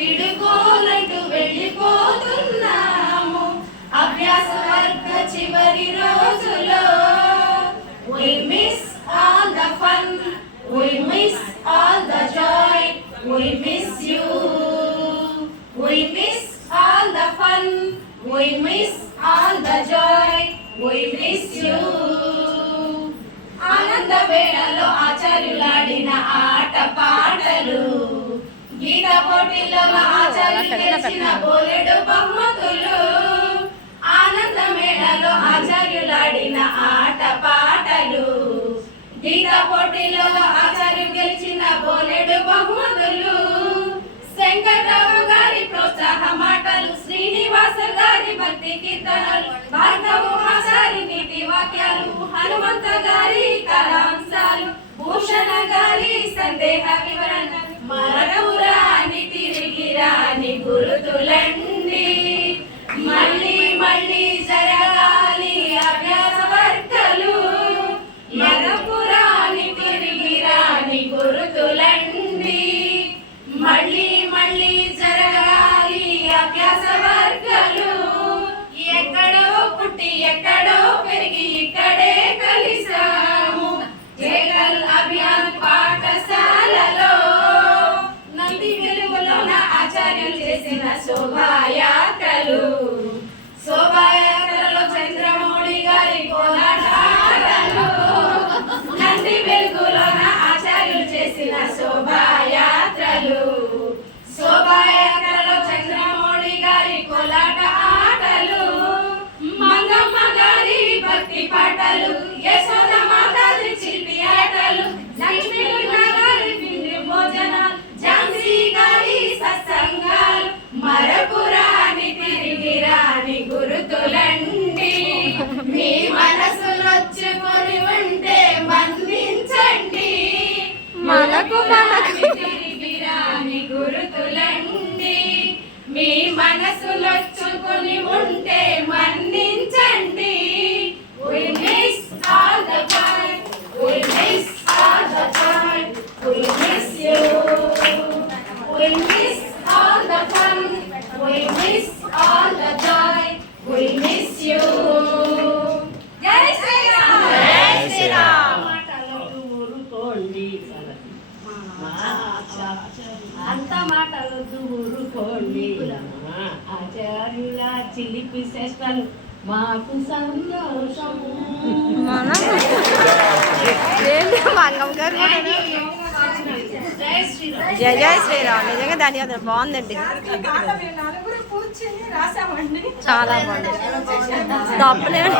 విడుకోలంటూ వెళ్ళిపోతున్నాము అభ్యాస వర్గ చివరి రోజులో. We miss all the fun, we miss all the joy, we miss you. We miss all the fun, we miss all the joy, we miss you. ఆనంద వేళలో ఆచార్యులాడిన ఆట పాటలు, గీత పోటీల్లో ఆచార్యులు గెలిచిన బోలెడు బహుమతులు. ఆనంద మేళలో ఆచార్యులాడిన ఆట పాటలు, గీత పోటీల్లో ఆచార్యులు గెలిచిన బోలెడు బహుమతులు. శంకర్రావు గారి ప్రోత్సాహ మాటలు, శ్రీనివాస గారి భక్తి కీర్తనలు, భార్గవాచారి నీతి వాక్యాలు, హనుమంత గారి కళాంశాలు, భూషణ గారి సందేహ వివరణ, మరపురాని తిరిగి రాని గురుతులండి. మళ్ళీ మళ్ళీ జరగాలి అభ్యాస వర్గాలు, మరపురాని తిరిగి రాని గురుతులండి. మళ్ళీ మళ్ళీ జరగాలి అభ్యాస వర్గాలు. ఎక్కడో పుట్టి ఎక్కడో పెరిగి ఇక్కడే కలిసాము జయగల్ అభియాన్ పాఠశాలలో. నంది వెలుగులోన ఆచార్యులు చేసిన శోభాయాత్రలు, శోభాయాత్రలో చంద్రమౌళి గారి కోలాటాలు. నంది వెలుగులోన ఆచార్యులు చేసిన శోభాయాత్రలు, శోభాయాత్రలో చంద్రమౌళి గారి కోలాట ఆటలు. మంగమ్మ గారి భక్తి పాటలు, యశోద మాతాజీ చిలిపి ఆటలు, లక్ష్మీ గారి పిండి భోజనాలు, ఝాన్సీ గారి సత్సంగాలు, మరపురాని తిరిగి రాని గురుతులండి. మీ మనసు నొచ్చుకొని ఉంటే మన్నించండి, మనకు తిరిగి రాని గురుతులండి. మీ మనసు నొచ్చుకొని ఉంటే మన్నించండి. We miss all the time, we miss all the time, we miss you. We miss all the fun, we miss all the joy, we miss you. జై శ్రీరామ్, జై శ్రీరామ్. అంత మాటలొద్దు ఊరుకోండి, ఆచార్యుల చిలిపి చేష్టలు మాకు సంతోషము. జయ జయ శ్రీరామ్. నిజంగా ధన్యవాదాలు, బాగుందండి, చాలా బాగుంది. తప్పలేదు.